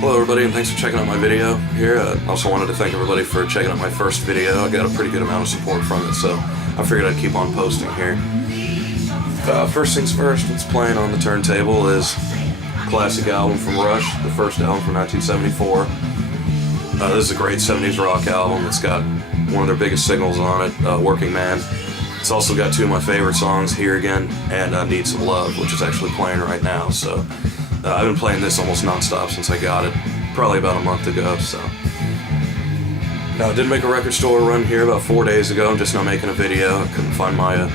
Hello everybody, and thanks for checking out my video here. I also wanted to thank everybody for checking out my first video. I got a pretty good amount of support from it, so I figured I'd keep on posting here. First things first, what's playing on the turntable is a classic album from Rush, the first album from 1974. This is a great 70s rock album. It's got one of their biggest singles on it, Working Man. It's also got two of my favorite songs, Here Again and Need Some Love, which is actually playing right now. So I've been playing this almost non-stop since I got it, probably about a month ago. So now, I did make a record store run here about 4 days ago. I'm just now making a video. I couldn't find my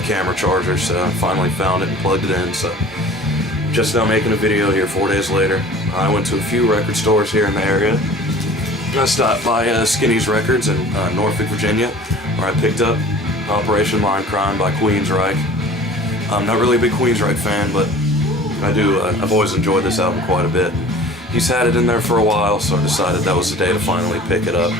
camera charger, so I finally found it and plugged it in. So just now making a video here 4 days later. I went to a few record stores here in the area. I stopped by Skinny's Records in Norfolk, Virginia, where I picked up Operation Mindcrime by Queensryche. I'm not really a big Queensryche fan, but I've always enjoyed this album quite a bit. He's had it in there for a while, so I decided that was the day to finally pick it up.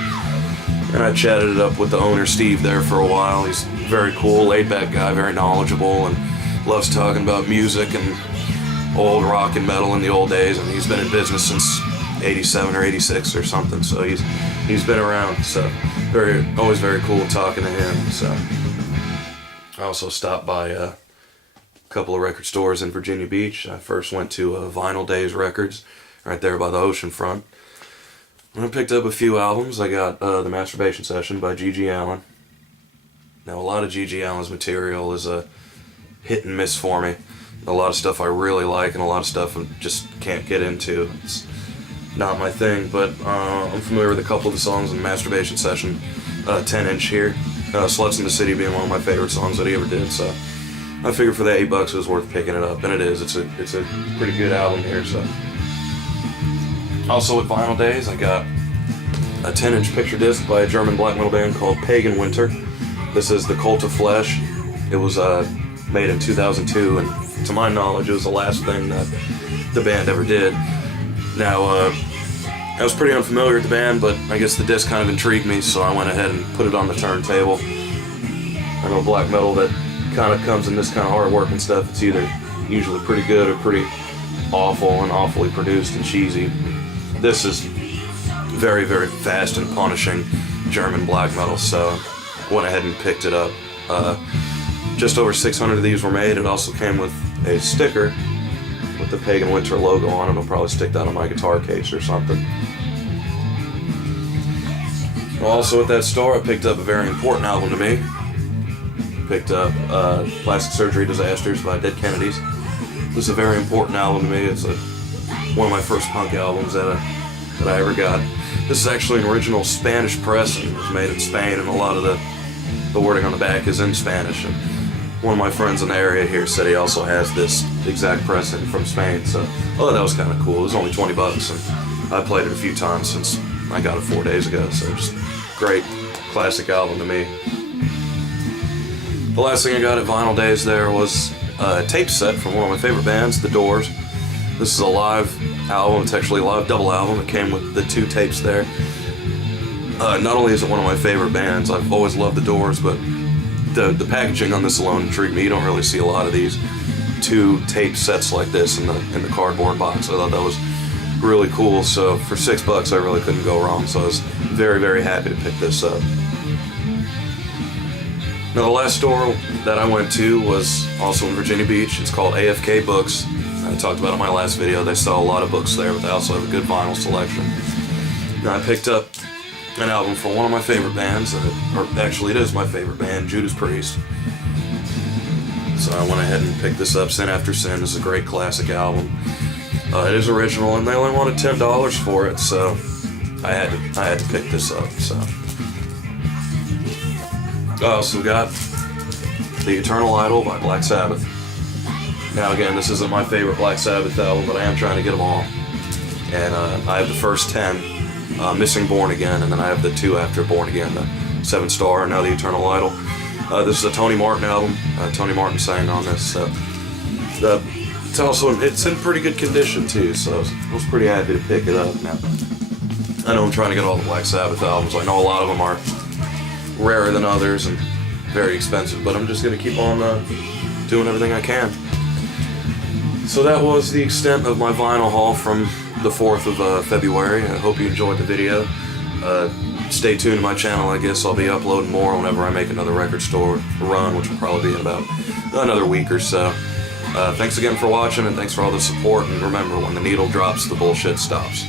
And I chatted it up with the owner, Steve, there for a while. He's very cool, laid-back guy, very knowledgeable, and loves talking about music and old rock and metal in the old days. And he's been in business since 87 or 86 or something, so he's been around, so always very cool talking to him. So I also stopped by a couple of record stores in Virginia Beach. I first went to Vinyl Days Records right there by the ocean front, and I picked up a few albums. I got The Masturbation Session by G.G. Allin. Now, a lot of G.G. Allin's material is a hit and miss for me. A lot of stuff I really like, and a lot of stuff I just can't get into. It's not my thing, but I'm familiar with a couple of the songs in the Masturbation Session. 10-inch here, Sluts in the City being one of my favorite songs that he ever did, so I figured for the $8 it was worth picking it up, and it is. It's a pretty good album here. So also at Vinyl Days, I got a 10-inch picture disc by a German black metal band called Pagan Winter. This is The Cult of Flesh. It was made in 2002, and to my knowledge, it was the last thing that the band ever did. Now, I was pretty unfamiliar with the band, but I guess the disc kind of intrigued me, so I went ahead and put it on the turntable. I know black metal that kind of comes in this kind of artwork and stuff. It's either usually pretty good or pretty awful and awfully produced and cheesy. This is very, very fast and punishing German black metal, so I went ahead and picked it up. Just over 600 of these were made. It also came with a sticker with the Pagan Winter logo on it. I'll probably stick that on my guitar case or something. Also at that store, I picked up a very important album to me. Picked up Plastic Surgery Disasters by Dead Kennedys. This is a very important album to me. It's one of my first punk albums that I ever got. This is actually an original Spanish press, and it was made in Spain, and a lot of the wording on the back is in Spanish. And one of my friends in the area here said he also has this exact pressing from Spain, so I thought that was kind of cool. It was only $20, and I played it a few times since I got it 4 days ago, so just great classic album to me. The last thing I got at Vinyl Days there was a tape set from one of my favorite bands, The Doors. This is a live album. It's actually a live double album. It came with the 2 tapes there. Not only is it one of my favorite bands, I've always loved The Doors, but the packaging on this alone intrigued me. You don't really see a lot of these 2 tape sets like this in the cardboard box. I thought that was really cool. So for $6, I really couldn't go wrong. So I was very, very happy to pick this up. Now, the last store that I went to was also in Virginia Beach. It's called AFK Books. I talked about it in my last video. They sell a lot of books there, but they also have a good vinyl selection. Now, I picked up an album from one of my favorite bands, or actually it is my favorite band, Judas Priest. So I went ahead and picked this up. Sin After Sin is a great classic album. It is original, and they only wanted $10 for it, so I had to pick this up. So I also got The Eternal Idol by Black Sabbath. Now again, this isn't my favorite Black Sabbath album, but I am trying to get them all. And I have the first 10, missing Born Again, and then I have the 2 after Born Again, the 7-star, and now The Eternal Idol. This is a Tony Martin album. Tony Martin sang on this. So it's in pretty good condition too, so I was pretty happy to pick it up. Now, I know I'm trying to get all the Black Sabbath albums. I know a lot of them are rarer than others and very expensive, but I'm just going to keep on doing everything I can. So that was the extent of my vinyl haul from the 4th of February. I hope you enjoyed the video. Stay tuned to my channel. I guess I'll be uploading more whenever I make another record store run, which will probably be in about another week or so. Thanks again for watching, and thanks for all the support, and remember, when the needle drops, the bullshit stops.